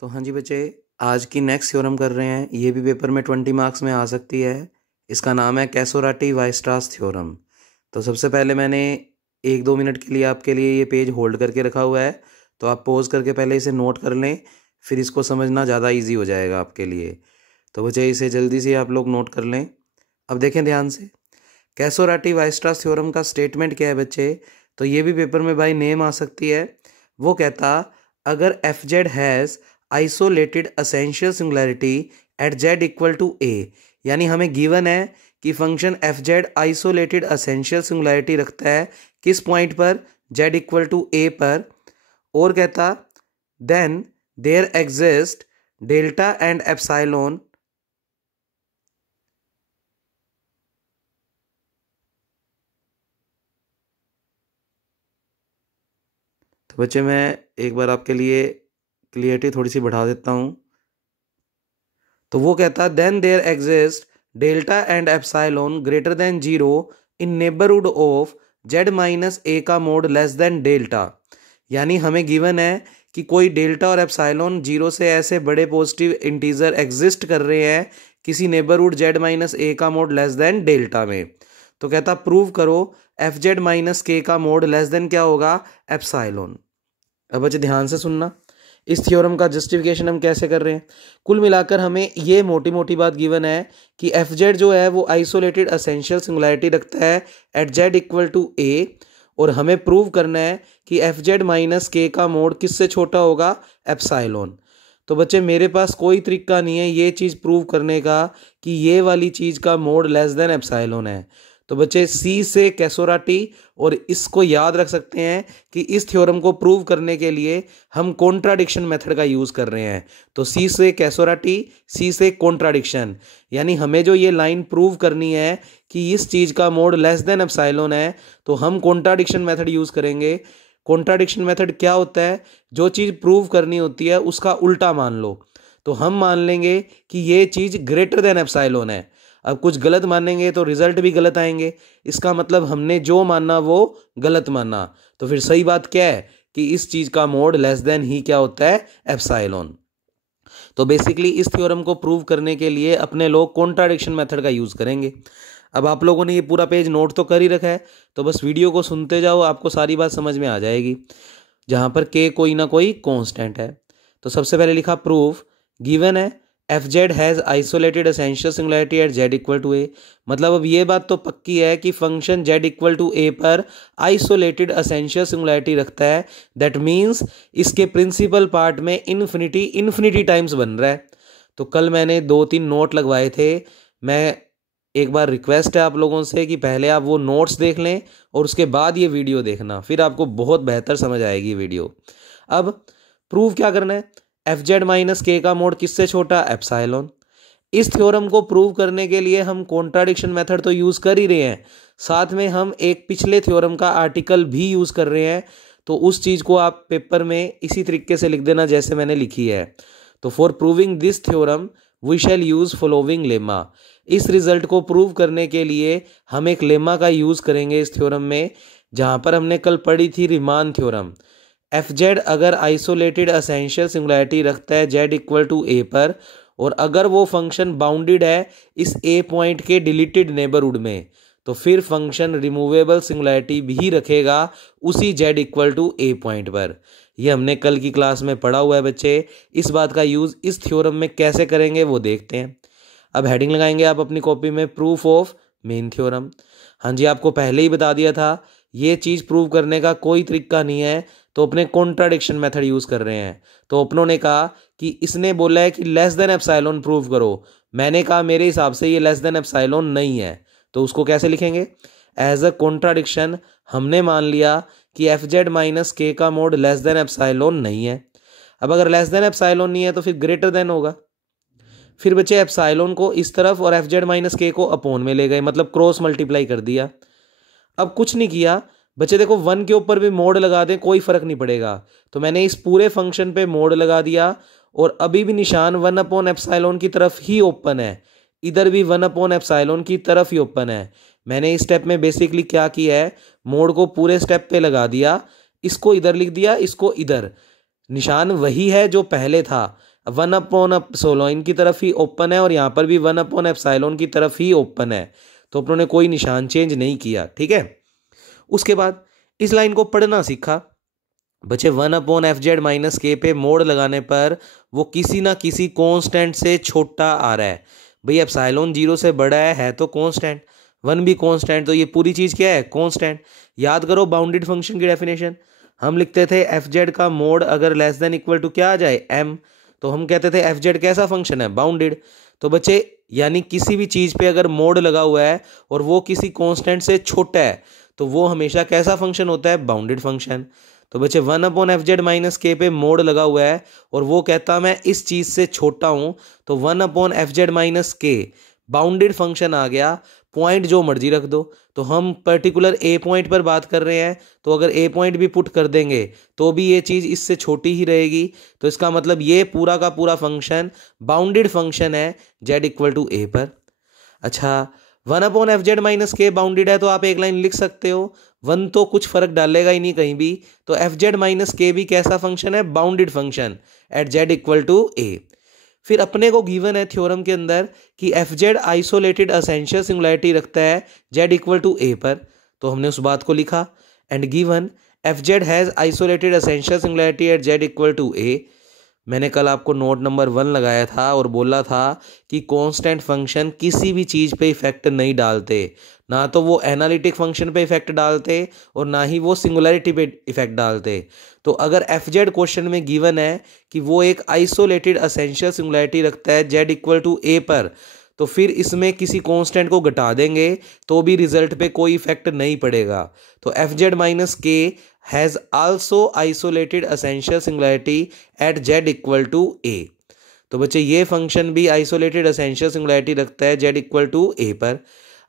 तो हाँ जी बच्चे, आज की नेक्स्ट थ्योरम कर रहे हैं। ये भी पेपर में 20 मार्क्स में आ सकती है। इसका नाम है कैसोराटी-वाइस्ट्रास थ्योरम। तो सबसे पहले मैंने 1-2 मिनट के लिए आपके लिए ये पेज होल्ड करके रखा हुआ है, तो आप पॉज करके पहले इसे नोट कर लें, फिर इसको समझना ज़्यादा ईजी हो जाएगा आपके लिए। तो बच्चे इसे जल्दी से आप लोग नोट कर लें। अब देखें ध्यान से, कैसोराटी-वाइस्ट्रास थ्योरम का स्टेटमेंट क्या है बच्चे। तो ये भी पेपर में बाय नेम आ सकती है। वो कहता, अगर F Z has isolated essential singularity at Z equal to A, यानी हमें गिवन है कि function F Z isolated essential singularity रखता है किस पॉइंट पर, जेड इक्वल टू ए पर। और कहता, then there exist delta and epsilon तो बच्चे मैं एक बार आपके लिए क्लियरिटी थोड़ी सी बढ़ा देता हूँ। तो वो कहता, then there exist delta and epsilon greater than 0 in neighbourhood of Z minus A का मोड लेस देन डेल्टा। यानी हमें गिवन है कि कोई डेल्टा और एप्सिलॉन 0 से ऐसे बड़े पॉजिटिव इंटीजर एग्जिस्ट कर रहे हैं किसी नेबरहुड जेड माइनस ए का मोड लेस देन डेल्टा में। तो कहता, प्रूव करो एफ जेड माइनस के का मोड लेस देन क्या होगा, एप्सिलॉन। अब बच्चे ध्यान से सुनना, इस थ्योरम का जस्टिफिकेशन हम कैसे कर रहे हैं। कुल मिलाकर हमें ये मोटी मोटी बात गिवन है कि एफ जेड जो है वो आइसोलेटेड असेंशियल सिंगुलैरिटी रखता है एट जेड इक्वल टू ए, और हमें प्रूव करना है कि एफ जेड माइनस के का मोड किससे छोटा होगा, एप्सिलॉन। तो बच्चे मेरे पास कोई तरीका नहीं है ये चीज़ प्रूव करने का कि ये वाली चीज़ का मोड लेस देन एप्सिलॉन है। तो बच्चे सी से कैसोराटी, और इसको याद रख सकते हैं कि इस थ्योरम को प्रूव करने के लिए हम कॉन्ट्राडिक्शन मेथड का यूज़ कर रहे हैं। तो सी से कैसोराटी, सी से कॉन्ट्राडिक्शन, यानी हमें जो ये लाइन प्रूव करनी है कि इस चीज़ का मोड लेस देन एप्सिलॉन है, तो हम कॉन्ट्राडिक्शन मेथड यूज़ करेंगे। कॉन्ट्राडिक्शन मेथड क्या होता है, जो चीज़ प्रूव करनी होती है उसका उल्टा मान लो। तो हम मान लेंगे कि ये चीज़ ग्रेटर देन एप्सिलॉन है। अब कुछ गलत मानेंगे तो रिजल्ट भी गलत आएंगे, इसका मतलब हमने जो माना वो गलत माना। तो फिर सही बात क्या है कि इस चीज़ का मोड लेस देन ही क्या होता है, एप्सिलॉन। तो बेसिकली इस थ्योरम को प्रूव करने के लिए अपने लोग कॉन्ट्राडिक्शन मेथड का यूज़ करेंगे। अब आप लोगों ने ये पूरा पेज नोट तो कर ही रखा है, तो बस वीडियो को सुनते जाओ, आपको सारी बात समझ में आ जाएगी। जहाँ पर के कोई ना कोई कांस्टेंट है। तो सबसे पहले लिखा प्रूफ, गिवन है F Z has isolated essential singularity at Z equal to A. मतलब अब ये बात तो पक्की है कि function Z equal to A पर आइसोलेटेड एसेंशियल सिंगुलैरिटी रखता है। दैट मीन्स इसके प्रिंसिपल पार्ट में इन्फिनिटी टाइम्स बन रहा है। तो कल मैंने 2-3 नोट लगवाए थे। मैं एक बार रिक्वेस्ट है आप लोगों से कि पहले आप वो नोट्स देख लें और उसके बाद ये वीडियो देखना, फिर आपको बहुत बेहतर समझ आएगी वीडियो। अब प्रूव क्या करना है, एफ जेड माइनस के का मोड किससे छोटा, एप्सिलॉन। इस थ्योरम को प्रूव करने के लिए हम कॉन्ट्राडिक्शन मेथड तो यूज़ कर ही रहे हैं, साथ में हम एक पिछले थ्योरम का आर्टिकल भी यूज़ कर रहे हैं। तो उस चीज़ को आप पेपर में इसी तरीके से लिख देना जैसे मैंने लिखी है। तो for proving this theorem we shall use following lemma. इस रिजल्ट को प्रूव करने के लिए हम एक लेमा का यूज़ करेंगे इस थ्योरम में, जहाँ पर हमने कल पढ़ी थी रिमान थ्योरम। एफ जेड अगर आइसोलेटेड असेंशियल सिंगुलैरिटी रखता है जेड इक्वल टू ए पर, और अगर वो फंक्शन बाउंडेड है इस ए पॉइंट के डिलीटेड नेबरहुड में, तो फिर फंक्शन रिमूवेबल सिंगुलैरिटी भी रखेगा उसी z equal to a point पर। ये हमने कल की क्लास में पढ़ा हुआ है बच्चे। इस बात का यूज़ इस थ्योरम में कैसे करेंगे वो देखते हैं। अब हेडिंग लगाएंगे आप अपनी कॉपी में, प्रूफ ऑफ मेन थ्योरम। हाँ जी, आपको पहले ही बता दिया था ये चीज़ प्रूव करने का कोई तरीका नहीं है, तो अपने कॉन्ट्राडिक्शन मेथड यूज़ कर रहे हैं। तो अपनों ने कहा कि इसने बोला है कि लेस देन एप्सिलॉन प्रूव करो, मैंने कहा मेरे हिसाब से ये लेस देन एप्सिलॉन नहीं है, तो उसको कैसे लिखेंगे, एज अ कॉन्ट्राडिक्शन हमने मान लिया कि एफ जेड माइनस के का मोड लेस देन एप्सिलॉन नहीं है। अब अगर लेस देन एप्सिलॉन नहीं है तो फिर ग्रेटर देन होगा। फिर बच्चे एप्सिलॉन को इस तरफ और एफ जेड माइनस के को अपोन में ले गए, मतलब क्रॉस मल्टीप्लाई कर दिया। अब कुछ नहीं किया बच्चे, देखो 1 के ऊपर भी मोड लगा दें कोई फर्क नहीं पड़ेगा। तो मैंने इस पूरे फंक्शन पे मोड लगा दिया, और अभी भी निशान 1/एप्सिलॉन की तरफ ही ओपन है, इधर भी 1/एप्सिलॉन की तरफ ही ओपन है। मैंने इस स्टेप में बेसिकली क्या किया है, मोड को पूरे स्टेप पे लगा दिया, इसको इधर लिख दिया, इसको इधर। निशान वही है जो पहले था, 1/एप्सिलॉन की तरफ ही ओपन है और यहाँ पर भी 1/एप्सिलॉन की तरफ ही ओपन है, तो अपनों ने कोई निशान चेंज नहीं किया। ठीक है, उसके बाद इस लाइन को पढ़ना सीखा बच्चे। 1/fz माइनस के पे मोड़ लगाने पर वो किसी ना किसी कांस्टेंट से छोटा आ रहा है। भाई एप्सिलॉन 0 से बड़ा है तो कांस्टेंट, 1 भी कांस्टेंट, तो ये पूरी चीज़ क्या है, कांस्टेंट। याद करो बाउंडेड फंक्शन की डेफिनेशन, हम लिखते थे fz का मोड अगर लेस देन इक्वल टू क्या आ जाए m, तो हम कहते थे fz कैसा फंक्शन है, बाउंडेड। तो बच्चे यानी किसी भी चीज़ पे अगर मोड लगा हुआ है और वो किसी कांस्टेंट से छोटा है तो वो हमेशा कैसा फंक्शन होता है, बाउंडेड फंक्शन। तो बच्चे 1/fz माइनस के पे मोड लगा हुआ है और वो कहता मैं इस चीज़ से छोटा हूँ, तो 1/fz माइनस के बाउंडेड फंक्शन आ गया। पॉइंट जो मर्जी रख दो, तो हम पर्टिकुलर ए पॉइंट पर बात कर रहे हैं, तो अगर ए पॉइंट भी पुट कर देंगे तो भी ये चीज़ इससे छोटी ही रहेगी। तो इसका मतलब ये पूरा का पूरा फंक्शन बाउंडेड फंक्शन है z इक्वल टू ए पर। अच्छा, 1/fz माइनस के बाउंडेड है तो आप एक लाइन लिख सकते हो, 1 तो कुछ फर्क डालेगा ही नहीं कहीं भी, तो fz माइनस के भी कैसा फंक्शन है, bounded function at z equal to A. फिर अपने को गिवन है थ्योरम के अंदर कि fz आइसोलेटेड एसेंशियल सिंगुलैरिटी रखता है z इक्वल टू ए पर, तो हमने उस बात को लिखा। And given fz has isolated essential singularity at z equal to A. मैंने कल आपको नोट नंबर 1 लगाया था और बोला था कि कांस्टेंट फंक्शन किसी भी चीज़ पे इफेक्ट नहीं डालते, ना तो वो एनालिटिक फंक्शन पे इफेक्ट डालते और ना ही वो सिंगुलैरिटी पे इफेक्ट डालते। तो अगर fz क्वेश्चन में गिवन है कि वो एक आइसोलेटेड एसेंशियल सिंगुलैरिटी रखता है z इक्वल टू ए पर, तो फिर इसमें किसी कांस्टेंट को घटा देंगे तो भी रिजल्ट पे कोई इफेक्ट नहीं पड़ेगा। तो fz माइनस के has also isolated essential singularity at z equal to A. तो बच्चे ये फंक्शन भी आइसोलेटेड एसेंशियल सिंगुलैरिटी रखता है z इक्वल टू ए पर।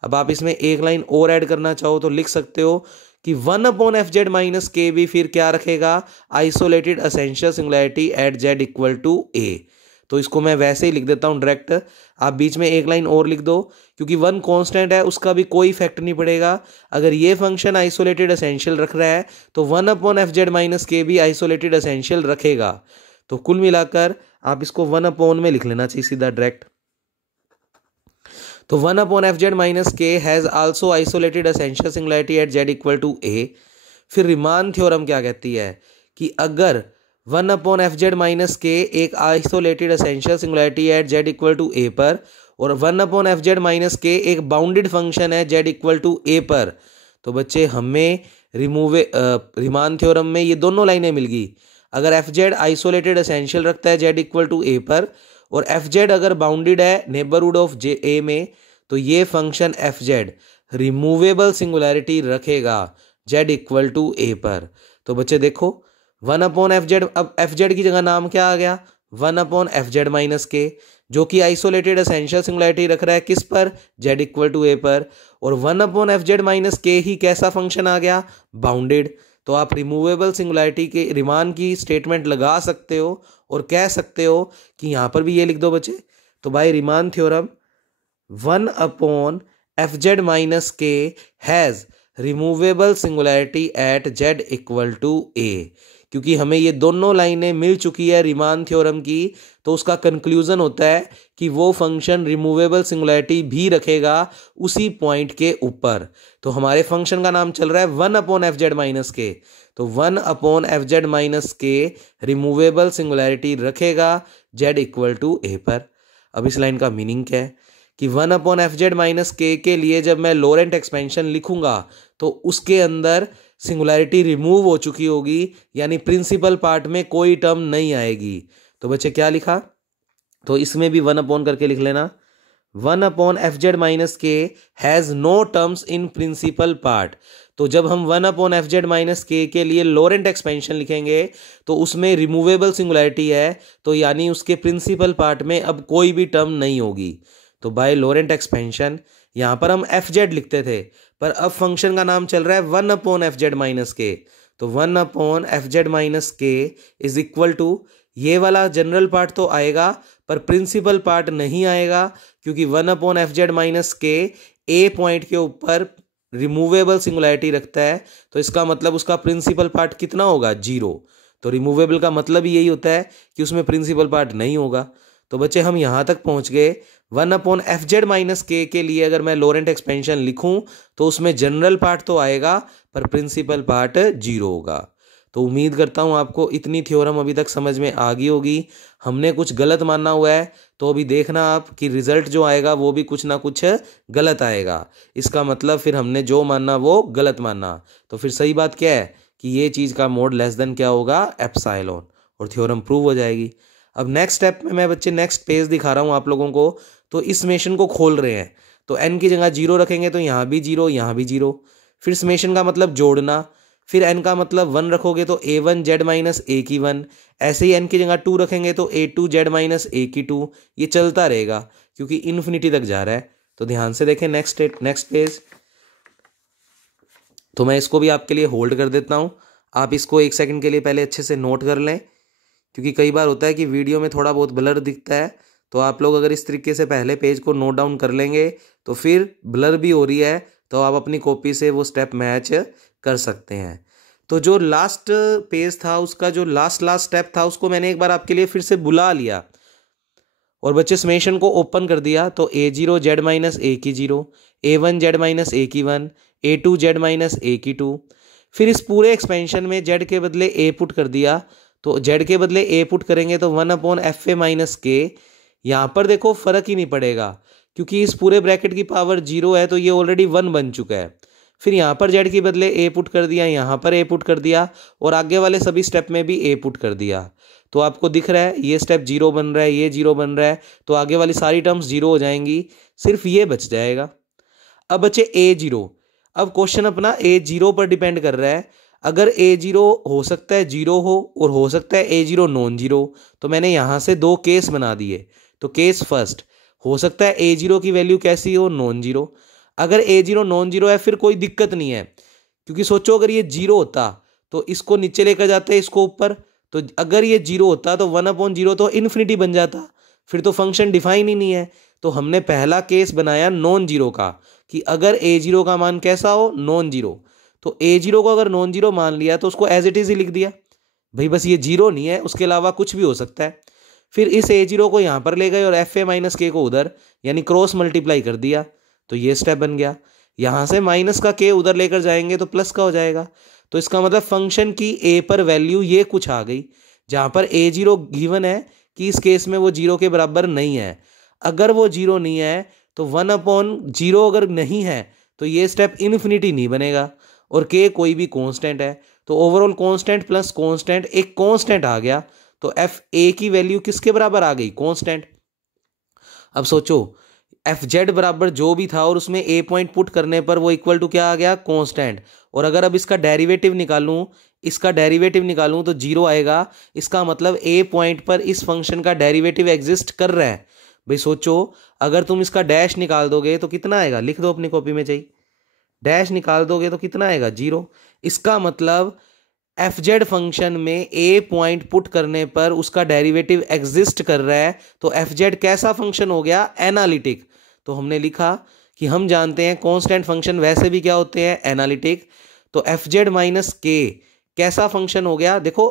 अब आप इसमें एक लाइन और ऐड करना चाहो तो लिख सकते हो कि 1/fz माइनस के भी फिर क्या रखेगा, isolated essential singularity at z equal to A. तो इसको मैं वैसे ही लिख देता हूँ डायरेक्ट, आप बीच में एक लाइन और लिख दो, क्योंकि 1 कांस्टेंट है उसका भी कोई इफेक्ट नहीं पड़ेगा। अगर ये फंक्शन आइसोलेटेड एसेंशियल रख रहा है तो 1/fz माइनस के भी आइसोलेटेड एसेंशियल रखेगा। तो कुल मिलाकर आप इसको 1 में लिख लेना चाहिए सीधा डायरेक्ट। तो 1/fz माइनस के has also isolated essential singularity at z equal to A. फिर रीमान थ्योरम क्या कहती है कि अगर 1/fz माइनस के एक isolated essential singularity at z equal to A पर और 1/fz माइनस के एक बाउंडेड फंक्शन है z इक्वल टू ए पर, तो बच्चे हमें रीमान थ्योरम में ये दोनों लाइनें मिल गई। अगर fz आइसोलेटेड एसेंशियल रखता है z इक्वल टू ए पर और fz अगर बाउंडेड है नेबरहुड ऑफ ए में, तो ये फंक्शन fz रिमूवेबल सिंगुलैरिटी रखेगा z इक्वल टू ए पर। तो बच्चे देखो 1/fz, अब fz की जगह नाम क्या आ गया, 1/fz माइनस के, जो कि आइसोलेटेड एसेंशियल सिंगुलैरिटी रख रहा है किस पर, z इक्वल टू ए पर। और 1/fz माइनस के ही कैसा फंक्शन आ गया, बाउंडेड। तो आप रिमूवेबल सिंगुलैरिटी के रीमान की स्टेटमेंट लगा सकते हो और कह सकते हो कि यहाँ पर भी ये लिख दो बच्चे। तो by Riemann theorem 1/fz minus के has removable singularity at z equal to A. क्योंकि हमें ये दोनों लाइनें मिल चुकी है रीमान थ्योरम की, तो उसका कंक्लूजन होता है कि वो फंक्शन रिमूवेबल सिंगुलैरिटी भी रखेगा उसी पॉइंट के ऊपर। तो हमारे फंक्शन का नाम चल रहा है 1/fz माइनस के, तो 1/fz माइनस के रिमूवेबल सिंगुलैरिटी रखेगा z इक्वल टू ए पर। अब इस लाइन का मीनिंग क्या है कि 1/fz माइनस के लिए जब मैं लोरेंट एक्सपेंशन लिखूंगा तो उसके अंदर सिंगुलैरिटी रिमूव हो चुकी होगी, यानी प्रिंसिपल पार्ट में कोई टर्म नहीं आएगी। तो बच्चे क्या लिखा, तो इसमें भी 1/ करके लिख लेना, 1/fz माइनस के has no terms in principal part. तो जब हम 1/fz माइनस के लिए लोरेंट एक्सपेंशन लिखेंगे तो उसमें रिमूवेबल सिंगुलैरिटी है, तो यानी उसके प्रिंसिपल पार्ट में अब कोई भी टर्म नहीं होगी। तो बाय लोरेंट एक्सपेंशन यहाँ पर हम fz लिखते थे, पर अब फंक्शन का नाम चल रहा है 1/fz माइनस के, तो 1/fz माइनस के इज इक्वल टू, ये वाला जनरल पार्ट तो आएगा पर प्रिंसिपल पार्ट नहीं आएगा, क्योंकि 1/fz माइनस के ए पॉइंट के ऊपर रिमूवेबल सिंगुलैरिटी रखता है, तो इसका मतलब उसका प्रिंसिपल पार्ट कितना होगा, 0। तो रिमूवेबल का मतलब ही यही होता है कि उसमें प्रिंसिपल पार्ट नहीं होगा। तो बच्चे हम यहाँ तक पहुँच गए। 1/fz माइनस के लिए अगर मैं लोरेंट एक्सपेंशन लिखूं तो उसमें जनरल पार्ट तो आएगा पर प्रिंसिपल पार्ट 0 होगा। तो उम्मीद करता हूं आपको इतनी थ्योरम अभी तक समझ में आ गई होगी। हमने कुछ गलत माना हुआ है तो अभी देखना आप कि रिजल्ट जो आएगा वो भी कुछ ना कुछ गलत आएगा। इसका मतलब फिर हमने जो माना वो गलत माना। तो फिर सही बात क्या है कि ये चीज़ का मोड लेस देन क्या होगा, एप्सिलॉन, और थ्योरम प्रूव हो जाएगी। अब नेक्स्ट स्टेप में मैं बच्चे नेक्स्ट पेज दिखा रहा हूँ आप लोगों को। तो इस समेशन को खोल रहे हैं तो n की जगह 0 रखेंगे तो यहाँ भी 0 यहाँ भी 0। फिर समेशन का मतलब जोड़ना, फिर n का मतलब 1 रखोगे तो a1z माइनस a की 1। ऐसे ही n की जगह 2 रखेंगे तो a2z माइनस a की 2। ये चलता रहेगा क्योंकि इन्फिनिटी तक जा रहा है। तो ध्यान से देखें नेक्स्ट पेज। तो मैं इसको भी आपके लिए होल्ड कर देता हूँ। आप इसको 1 सेकंड के लिए पहले अच्छे से नोट कर लें, क्योंकि कई बार होता है कि वीडियो में थोड़ा बहुत ब्लर दिखता है। तो आप लोग अगर इस तरीके से पहले पेज को नोट डाउन कर लेंगे तो फिर ब्लर भी हो रही है तो आप अपनी कॉपी से वो स्टेप मैच कर सकते हैं। तो जो लास्ट पेज था उसका जो लास्ट स्टेप था उसको मैंने एक बार आपके लिए फिर से बुला लिया और बच्चे समेशन को ओपन कर दिया। तो a0z माइनस a की 0, a1z माइनस a की 1, a2z माइनस a की 2। फिर इस पूरे एक्सपेंशन में z के बदले a पुट कर दिया। तो z के बदले a पुट करेंगे तो 1/fa माइनस के। यहाँ पर देखो फर्क ही नहीं पड़ेगा क्योंकि इस पूरे ब्रैकेट की पावर 0 है तो ये ऑलरेडी 1 बन चुका है। फिर यहाँ पर z के बदले a पुट कर दिया, यहाँ पर a पुट कर दिया और आगे वाले सभी स्टेप में भी a पुट कर दिया। तो आपको दिख रहा है ये स्टेप 0 बन रहा है, ये 0 बन रहा है, तो आगे वाली सारी टर्म्स 0 हो जाएंगी, सिर्फ ये बच जाएगा। अब बचे a0। अब क्वेश्चन अपना a0 पर डिपेंड कर रहा है। अगर a0 हो सकता है 0 हो और हो सकता है a0 नॉन जीरो, तो मैंने यहाँ से 2 केस बना दिए। तो केस फर्स्ट, हो सकता है a0 की वैल्यू कैसी हो, नॉन जीरो। अगर a0 नॉन जीरो है फिर कोई दिक्कत नहीं है, क्योंकि सोचो अगर ये 0 होता तो इसको नीचे लेकर जाते इसको ऊपर, तो अगर ये 0 होता तो 1/0 तो इन्फिनिटी बन जाता, फिर तो फंक्शन डिफाइन ही नहीं है। तो हमने पहला केस बनाया नॉन जीरो का कि अगर a0 का मान कैसा हो, नॉन जीरो। तो a0 को अगर नॉन जीरो मान लिया तो उसको एज इट इज ही लिख दिया, भाई बस ये 0 नहीं है, उसके अलावा कुछ भी हो सकता है। फिर इस a0 को यहाँ पर ले गए और fa माइनस के को उधर, यानी क्रॉस मल्टीप्लाई कर दिया, तो ये स्टेप बन गया। यहाँ से माइनस का k उधर लेकर जाएंगे तो प्लस का हो जाएगा। तो इसका मतलब फंक्शन की a पर वैल्यू ये कुछ आ गई, जहाँ पर a0 गिवन है कि इस केस में वो 0 के बराबर नहीं है। अगर वो 0 नहीं है तो 1/0 अगर नहीं है तो ये स्टेप इन्फिनिटी नहीं बनेगा और k कोई भी कांस्टेंट है। तो ओवरऑल कांस्टेंट प्लस कांस्टेंट, एक कांस्टेंट आ गया, तो fa की वैल्यू किसके बराबर आ गई, कांस्टेंट। अब सोचो fz बराबर जो भी था और उसमें a पॉइंट पुट करने पर वो इक्वल टू क्या आ गया, कांस्टेंट। और अगर अब इसका डेरिवेटिव निकालूं तो 0 आएगा। इसका मतलब a पॉइंट पर इस फंक्शन का डेरिवेटिव एग्जिस्ट कर रहा है। भाई सोचो अगर तुम इसका डैश निकाल दोगे तो कितना आएगा, लिख दो अपनी कॉपी में, चाहिए डैश निकाल दोगे तो कितना आएगा, 0। इसका मतलब fz फंक्शन में a पॉइंट पुट करने पर उसका डेरिवेटिव एग्जिस्ट कर रहा है। तो fz कैसा फंक्शन हो गया, एनालिटिक। तो हमने लिखा कि हम जानते हैं कांस्टेंट फंक्शन वैसे भी क्या होते हैं, एनालिटिक। तो fz माइनस के कैसा फंक्शन हो गया, देखो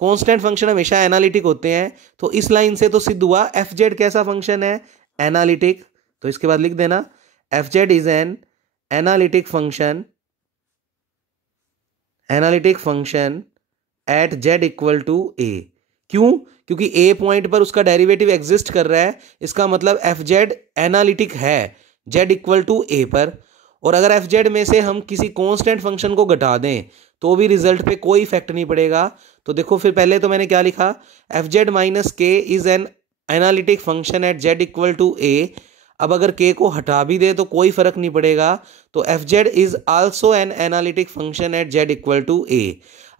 कांस्टेंट फंक्शन हमेशा एनालिटिक होते हैं, तो इस लाइन से तो सिद्ध हुआ fz कैसा फंक्शन है, एनालिटिक। तो इसके बाद लिख देना fz is an analytic function at z equal to a। क्यों, क्योंकि a पॉइंट पर उसका डेरिवेटिव एग्जिस्ट कर रहा है, इसका मतलब fz एनालिटिक है z इक्वल टू a पर। और अगर fz में से हम किसी कांस्टेंट फंक्शन को घटा दें तो भी रिजल्ट पे कोई इफेक्ट नहीं पड़ेगा। तो देखो फिर पहले तो मैंने क्या लिखा, fz माइनस के is an analytic function at z equal to a। अब अगर k को हटा भी दे तो कोई फर्क नहीं पड़ेगा, तो fz is also an analytic function at z equal to a।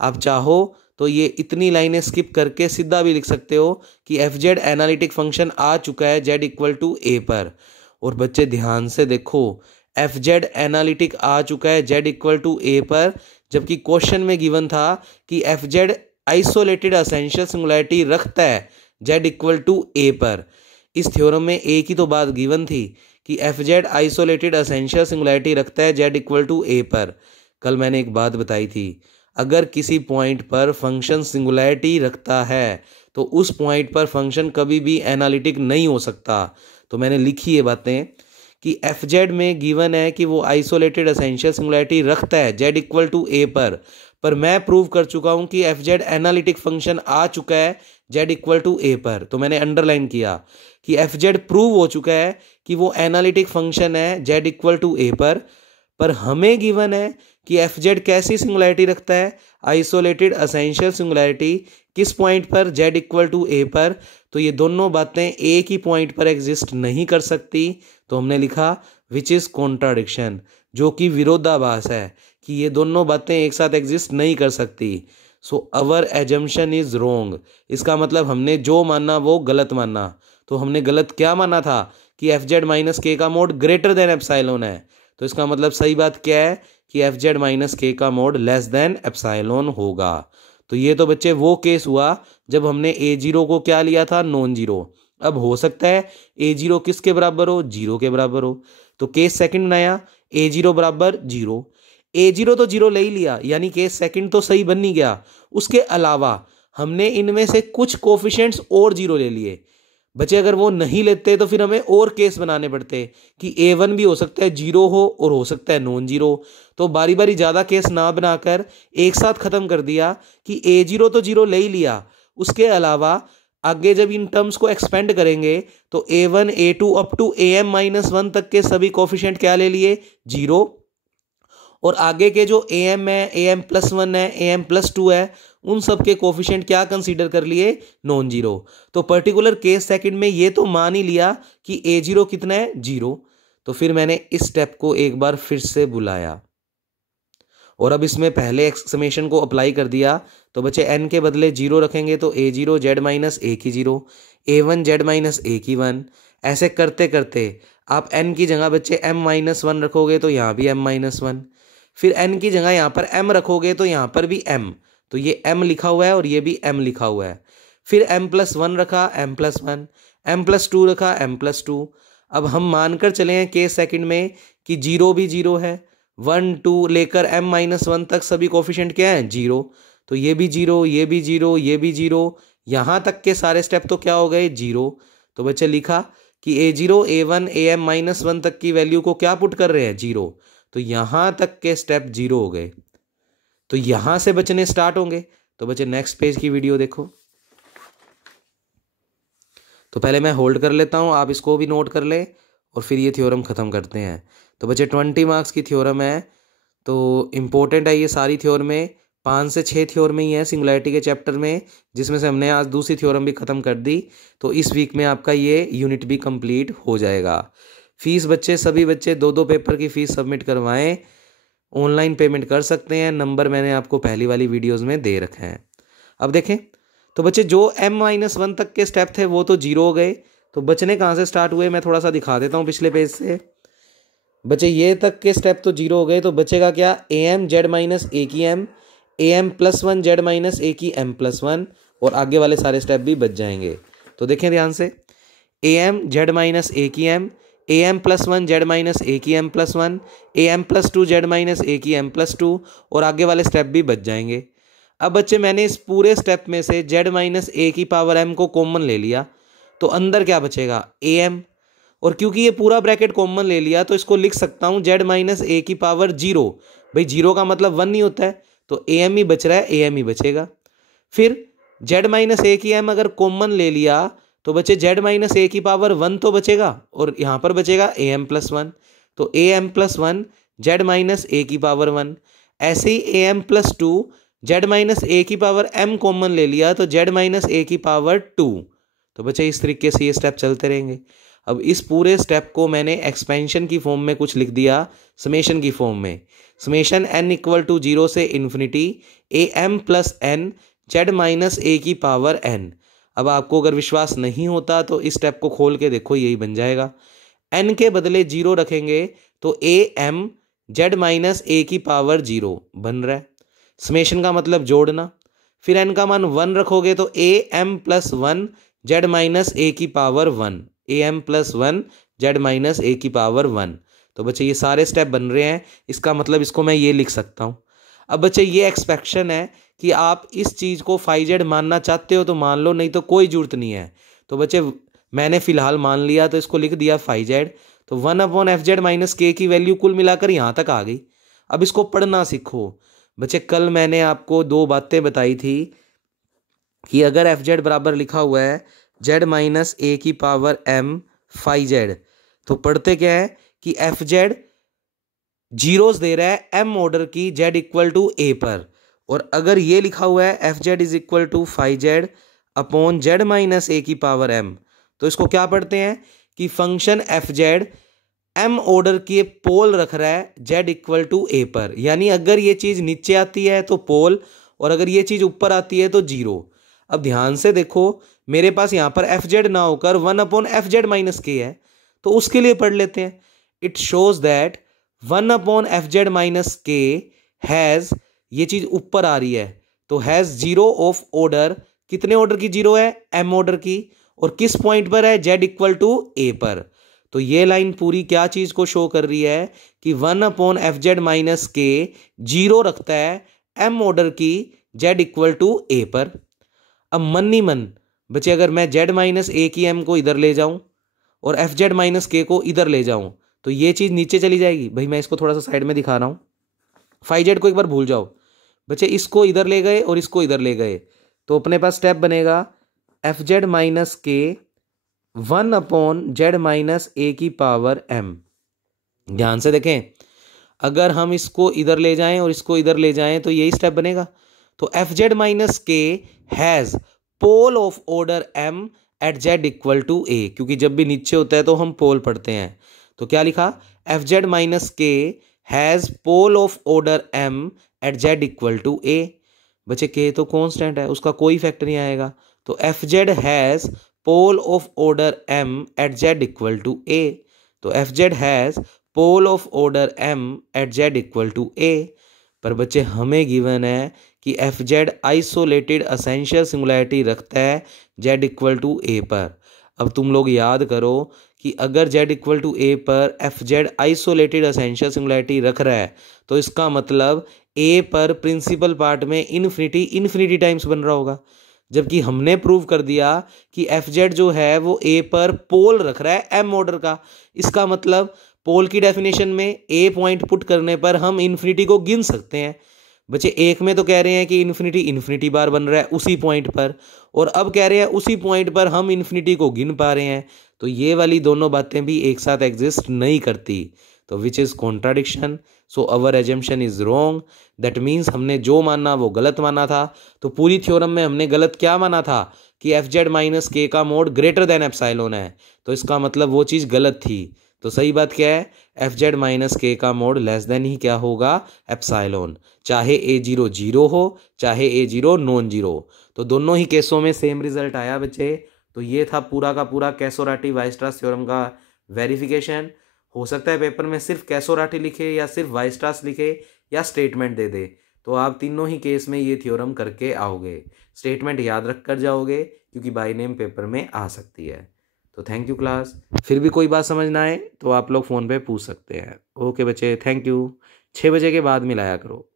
आप चाहो तो ये इतनी लाइनें स्किप करके सीधा भी लिख सकते हो कि fz एनालिटिक फंक्शन आ चुका है z इक्वल टू a पर। और बच्चे ध्यान से देखो, fz एनालिटिक आ चुका है z इक्वल टू a पर, जबकि क्वेश्चन में गिवन था कि fz आइसोलेटेड एसेंशियल सिंगुलैरिटी रखता है z इक्वल टू a पर। इस थ्योरम में a की तो बात गिवन थी कि fz आइसोलेटेड एसेंशियल सिंगुलैरिटी रखता है z इक्वल टू a पर। कल मैंने एक बात बताई थी, अगर किसी पॉइंट पर फंक्शन सिंगुलैरिटी रखता है तो उस पॉइंट पर फंक्शन कभी भी एनालिटिक नहीं हो सकता। तो मैंने लिखी ये बातें कि एफ जेड में गिवन है कि वो आइसोलेटेड एसेंशियल सिंगुलैरिटी रखता है जेड इक्वल टू ए पर मैं प्रूव कर चुका हूं कि एफ जेड एनालिटिक फंक्शन आ चुका है जेड इक्वल टू ए पर। तो मैंने अंडरलाइन किया कि एफ जेड प्रूव हो चुका है कि वो एनालिटिक फंक्शन है जेड इक्वल टू ए पर हमें गिवन है कि एफ जेड कैसी सिंगुलैरिटी रखता है, आइसोलेटेड एसेंशियल सिंगुलैरिटी, किस पॉइंट पर, जेड इक्वल टू ए पर। तो ये दोनों बातें एक ही पॉइंट पर एग्जिस्ट नहीं कर सकती। तो हमने लिखा विच इज कॉन्ट्राडिक्शन, जो कि विरोधाभास है कि ये दोनों बातें एक साथ एग्जिस्ट नहीं कर सकती। सो अवर एजम्पशन इज रोंग, इसका मतलब हमने जो माना वो गलत माना। तो हमने गलत क्या माना था कि एफ जेड माइनस के का मोड ग्रेटर देन एप्सिलॉन है। तो इसका मतलब सही बात क्या है कि एफ जेड माइनस के का मोड लेस देन एप्सिलॉन होगा। तो ये तो बच्चे वो केस हुआ जब हमने ए जीरो को क्या लिया था, नॉन जीरो। अब हो सकता है ए जीरो किसके बराबर हो, जीरो के बराबर हो। तो केस सेकंड बनाया, ए जीरो बराबर जीरो। ए जीरो तो जीरो ले ही लिया, यानी केस सेकंड तो सही बन नहीं गया। उसके अलावा हमने इनमें से कुछ कोफिशिएंट्स और जीरो ले लिए। बच्चे अगर वो नहीं लेते तो फिर हमें और केस बनाने पड़ते कि ए वन भी हो सकता है जीरो हो और हो सकता है नॉन जीरो। तो बारी बारी ज़्यादा केस ना बनाकर एक साथ ख़त्म कर दिया कि ए जीरो तो जीरो ले ही लिया, उसके अलावा आगे जब इन टर्म्स को एक्सपेंड करेंगे तो A one A two up to A M minus one तक के सभी कोफिशिएंट क्या ले लिए, जीरो। और आगे के जो ए एम है, ए एम प्लस वन है, ए एम प्लस टू है, उन सब के कोफिशिएंट क्या कंसीडर कर लिए, नॉन जीरो। तो पर्टिकुलर केस सेकंड में ये तो मान ही लिया कि ए जीरो कितना है, जीरो। तो फिर मैंने इस स्टेप को एक बार फिर से बुलाया और अब इसमें पहले एक्समेशन को अप्लाई कर दिया। तो बच्चे एन के बदले जीरो रखेंगे तो ए जीरो जेड माइनस ए की zero, A one Z minus A की वन। ऐसे करते करते आप एन की जगह बच्चे एम माइनस वन रखोगे तो यहाँ भी एम माइनस वन, फिर एन की जगह यहाँ पर एम रखोगे तो यहाँ पर भी एम। तो ये एम लिखा हुआ है और ये भी एम लिखा हुआ है। फिर एम प्लस वन रखा, m plus one, m plus two रखा, एम प्लस टू। अब हम मानकर चले हैं केस सेकंड में कि जीरो भी जीरो है, वन टू लेकर एम माइनस वन तक सभी कोफिशिएंट क्या है, जीरो। तो ये भी जीरो, ये भी जीरो, ये भी जीरो, यहाँ तक के सारे स्टेप तो क्या हो गए, जीरो। तो बच्चे लिखा कि A zero A one A M minus one तक की वैल्यू को क्या पुट कर रहे हैं, जीरो। तो यहाँ तक के स्टेप जीरो हो गए। तो यहाँ से बचने स्टार्ट होंगे। तो बच्चे नेक्स्ट पेज की वीडियो देखो। तो पहले मैं होल्ड कर लेता हूँ, आप इसको भी नोट कर ले और फिर ये थ्योरम ख़त्म करते हैं। तो बच्चे 20 मार्क्स की थ्योरम है, तो इम्पोर्टेंट है ये सारी थ्योरमें। 5 से 6 थ्योरमें ही है सिंगुलैरिटी के चैप्टर में, जिसमें से हमने आज दूसरी थ्योरम भी ख़त्म कर दी। तो इस वीक में आपका ये यूनिट भी कंप्लीट हो जाएगा। फीस बच्चे सभी बच्चे 2-2 पेपर की फ़ीस सबमिट करवाएं, ऑनलाइन पेमेंट कर सकते हैं। नंबर मैंने आपको पहली वाली वीडियोज़ में दे रखे हैं। अब देखें तो बच्चे जो एम माइनस वन तक के स्टेप थे वो तो जीरो हो गए। तो बचने कहाँ से स्टार्ट हुए, मैं थोड़ा सा दिखा देता हूँ पिछले पेज से। बच्चे ये तक के स्टेप तो जीरो हो गए, तो बचेगा क्या, A M Z minus A की M, A M plus one Z minus A की एम प्लस वन, और आगे वाले सारे स्टेप भी बच जाएंगे। तो देखें ध्यान से, A M Z minus A की M, A M plus one Z minus A की M plus one, A M plus two Z minus A की एम प्लस टू, और आगे वाले स्टेप भी बच जाएंगे। अब बच्चे मैंने इस पूरे स्टेप में से जेड माइनस ए की पावर एम को कॉमन ले लिया, तो अंदर क्या बचेगा, ए एम। और क्योंकि ये पूरा ब्रैकेट कॉमन ले लिया तो इसको लिख सकता हूँ जेड माइनस ए की पावर जीरो। भाई जीरो का मतलब वन नहीं होता है, तो ए एम ही बच रहा है, ए एम ही बचेगा। फिर जेड माइनस ए की एम अगर कॉमन ले लिया तो बच्चे जेड माइनस ए की पावर वन तो बचेगा, और यहाँ पर बचेगा ए एम प्लस वन। तो A M plus one Z minus A की पावर वन। ऐसे ही A M plus two Z minus A की पावर एम कॉमन ले लिया तो जेड माइनस ए की पावर टू। तो बच्चे इस तरीके से ये स्टेप चलते रहेंगे। अब इस पूरे स्टेप को मैंने एक्सपेंशन की फॉर्म में कुछ लिख दिया, समेशन की फॉर्म में। Summation N equal to zero से infinity A M plus N Z minus A की पावर एन। अब आपको अगर विश्वास नहीं होता तो इस स्टेप को खोल के देखो, यही बन जाएगा। एन के बदले जीरो रखेंगे तो A M Z minus A की पावर जीरो बन रहा है। समेशन का मतलब जोड़ना। फिर एन का मान वन रखोगे तो A M plus one Z minus A की power one, A M plus one Z minus A की पावर वन। तो बच्चे ये सारे स्टेप बन रहे हैं, इसका मतलब इसको मैं ये लिख सकता हूँ। अब बच्चे ये एक्सपेक्शन है कि आप इस चीज़ को फाइव जेड मानना चाहते हो तो मान लो, नहीं तो कोई जरूरत नहीं है। तो बच्चे मैंने फिलहाल मान लिया तो इसको लिख दिया फाइव जेड। तो 1/f(z - k) की वैल्यू कुल मिलाकर यहाँ तक आ गई। अब इसको पढ़ना सीखो। बच्चे कल मैंने आपको दो बातें बताई थी कि अगर एफ जेड बराबर लिखा हुआ है z - a की पावर m फाइव जेड, तो पढ़ते क्या है कि एफ जेड जीरोस दे रहा है m ऑर्डर की z = a पर, और अगर ये लिखा हुआ है F Z = 5z upon z - a की पावर m, तो इसको क्या पढ़ते हैं कि function F Z m order की पोल रख रहा है z = a पर। यानी अगर ये चीज़ नीचे आती है तो पोल, और अगर ये चीज़ ऊपर आती है तो जीरो। अब ध्यान से देखो, मेरे पास यहाँ पर एफ जेड ना होकर 1/f(z - k) है, तो उसके लिए पढ़ लेते हैं। It shows that 1/f(z - k) has, ये चीज़ ऊपर आ रही है तो हैज़ जीरो ऑफ ऑर्डर। कितने ऑर्डर की जीरो है? m ऑर्डर की। और किस पॉइंट पर है? z = a पर। तो ये लाइन पूरी क्या चीज़ को शो कर रही है कि 1/f(z - k) जीरो रखता है m ऑर्डर की z = a पर। अब मन नहीं मन बच्चे, अगर मैं z - a की m को इधर ले जाऊं और f(z - k) को इधर ले जाऊं तो ये चीज़ नीचे चली जाएगी। भाई मैं इसको थोड़ा सा साइड में दिखा रहा हूं। फाइव जेड को एक बार भूल जाओ बच्चे, इसको इधर ले गए और इसको इधर ले गए, तो अपने पास स्टेप बनेगा f(z - k) 1/z - a की पावर m। ध्यान से देखें, अगर हम इसको इधर ले जाएं और इसको इधर ले जाएं तो यही स्टेप बनेगा। तो f(z - k) has pole of order m at z = a, क्योंकि जब भी नीचे होता है तो हम पोल पढ़ते हैं। तो क्या लिखा? f(z - k) has pole of order m at z = a। बच्चे k तो कांस्टेंट है, उसका कोई फैक्टर नहीं आएगा। तो f(z) has pole of order m at z = a। तो f(z) has pole of order m at z = a। पर बच्चे हमें गिवन है कि f Z isolated essential singularity रखता है z = a पर। अब तुम लोग याद करो कि अगर z = a पर F Z isolated essential singularity रख रहा है तो इसका मतलब a पर प्रिंसिपल पार्ट में इन्फिनिटी टाइम्स बन रहा होगा। जबकि हमने प्रूव कर दिया कि एफ जेड जो है वो a पर पोल रख रहा है m ऑर्डर का। इसका मतलब पोल की डेफिनेशन में a पॉइंट पुट करने पर हम इन्फिनिटी को गिन सकते हैं। बच्चे एक में तो कह रहे हैं कि इन्फिनिटी बार बन रहा है उसी पॉइंट पर, और अब कह रहे हैं उसी पॉइंट पर हम इन्फिनिटी को गिन पा रहे हैं। तो ये वाली दोनों बातें भी एक साथ एग्जिस्ट नहीं करती, तो which is contradiction. So our assumption is wrong. That means हमने जो माना वो गलत माना था। तो पूरी थ्योरम में हमने गलत क्या माना था कि f(z - k) का मोड ग्रेटर देन एप्सिलॉन है, तो इसका मतलब वो चीज़ गलत थी। तो सही बात क्या है? f(z - k) का मोड लेस देन ही क्या होगा? एप्सिलॉन। चाहे a0 0 हो, चाहे a0 नॉन जीरो, तो दोनों ही केसों में सेम रिजल्ट आया बच्चे। तो ये था पूरा का पूरा कैसोराटी वाइस्ट्रास थ्योरम का वेरिफिकेशन। हो सकता है पेपर में सिर्फ कैसोराटी लिखे या सिर्फ वाइस्ट्रास लिखे या स्टेटमेंट दे दे, तो आप तीनों ही केस में ये थ्योरम करके आओगे। स्टेटमेंट याद रख कर जाओगे क्योंकि बाय नेम पेपर में आ सकती है। तो थैंक यू क्लास। फिर भी कोई बात समझ ना आए तो आप लोग फ़ोन पे पूछ सकते हैं। ओके बच्चे, थैंक यू। 6 बजे के बाद मिलाया करो।